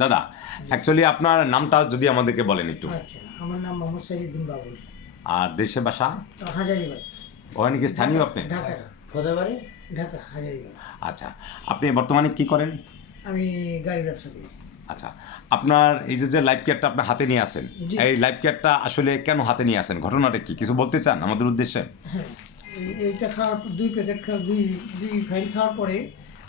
দাদা অ্যাকচুয়ালি আপনার নামটা যদি আমাদেরকে বলেন একটু। আচ্ছা, আমার নাম মোহাম্মদ সাইদুদ্দিন বাবুল, আর দেশের বাসা হাজারিবাগ। ওখানে কি স্থানীয় আপনি? ঢাকা। কোথায় বাড়ি? ঢাকা হাজারিবাগ। আচ্ছা, আপনি বর্তমানে কি করেন? আমি গাড়ি ব্যবসা করি। আচ্ছা, আপনার এই যে লাইফ কেয়ারটা আপনার হাতে নিয়ে আসেন, জি। এই লাইফ কেয়ারটা আসলে কেন হাতে নিয়ে আসেন, ঘটনাটা কি কিছু বলতে চান আমাদের উদ্দেশ্যে? হ্যাঁ, এইটা খাওয়ার 2 প্যাকেট দুই ফাইল খাওয়ার পরে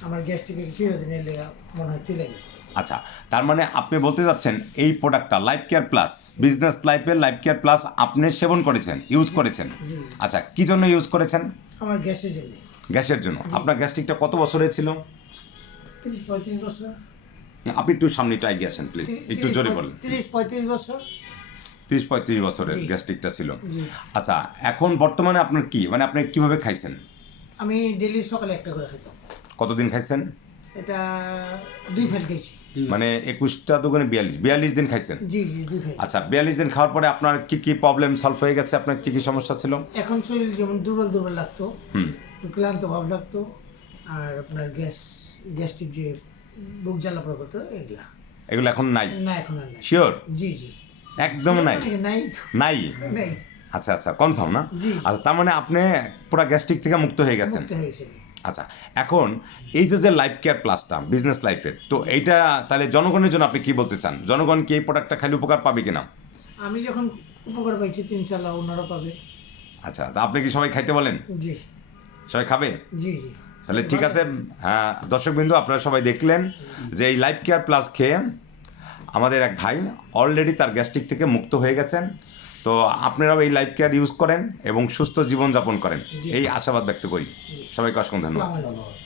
আমার গ্যাস থেকে চিরদিনের লেগা মনে হয় চলে গেছে। আচ্ছা, তার মানে আপনি বলতে যাচ্ছেন এই প্রোডাক্টটা লাইফ কেয়ার প্লাস, বিজনেস লাইফের লাইফ কেয়ার প্লাস আপনি সেবন করেছেন, ইউজ করেছেন। জি। আচ্ছা, কি জন্য ইউজ করেছেন? আমার গ্যাসের জন্য। গ্যাসের জন্য। আপনার গ্যাস্ট্রিকটা কত বছরের ছিল? 30-35 বছর। আপনি একটু সামনেটা এগিয়ে আসেন প্লিজ, একটু জোরে বলেন। 30-35 বছর। 30-35 বছরের জি। গ্যাস্ট্রিকটা ছিল। জি। আচ্ছা, এখন বর্তমানে আপনার কি, মানে আপনি কিভাবে খাইছেন? আমি ডেলি সকালে একটা করে খেতাম। কতদিন খাইছেন? এটা 2 ফাইল খেয়েছি। মানে 21টা দোকানে 42 দিন খাইছেন। জি, 2 ফাইল। আচ্ছা, 42 দিন খাওয়ার পরে আপনার কি কি প্রবলেম সলভ হয়ে গেছে? আপনার কি কি সমস্যা ছিল? এখন শরীর যেমন দুর্বল লাগতো, হুম। ক্লান্ত ভাব লাগতো, আর আপনার গ্যাস্ট্রিক যে বুক জ্বালা পড়া করতো এগুলো এখন নাই? না, এখন আর নাই। শিওর? জি জি, একদম নাই? নাই তো, নাই? নাই। আচ্ছা আচ্ছা, কনফার্ম না? জি। আচ্ছা, তার মানে আপনি পুরো গ্যাস্ট্রিক থেকে মুক্ত হয়ে গেছেন। মুক্ত হয়েছে। আচ্ছা, এখন এই যে লাইফ কেয়ার প্লাসটা বিজনেস লাইফের, তো এইটা তাহলে জনগণের জন্য আপনি কি বলতে চান? জনগণ কি এই প্রোডাক্টটা খালি উপকার পাবে কিনা? আমি যখন উপকার পাইছি, ইনশাআল্লাহ ওনারা পাবে। আচ্ছা, তা আপনি কি সবাই খাইতে বলেন? জি সবাই খাবে? জি জি। তাহলে ঠিক আছে। হ্যাঁ দর্শকবৃন্দ, আপনারা সবাই দেখলেন যে এই লাইফ কেয়ার প্লাস খেয়ে আমাদের এক ভাই অলরেডি তার গ্যাস্ট্রিক থেকে মুক্ত হয়ে গেছেন। তো আপনারাও এই লাইফ কেয়ার ইউজ করেন এবং সুস্থ জীবনযাপন করেন, এই আশাবাদ ব্যক্ত করি। সবাইকে অসংখ্য ধন্যবাদ। আসসালামু আলাইকুম।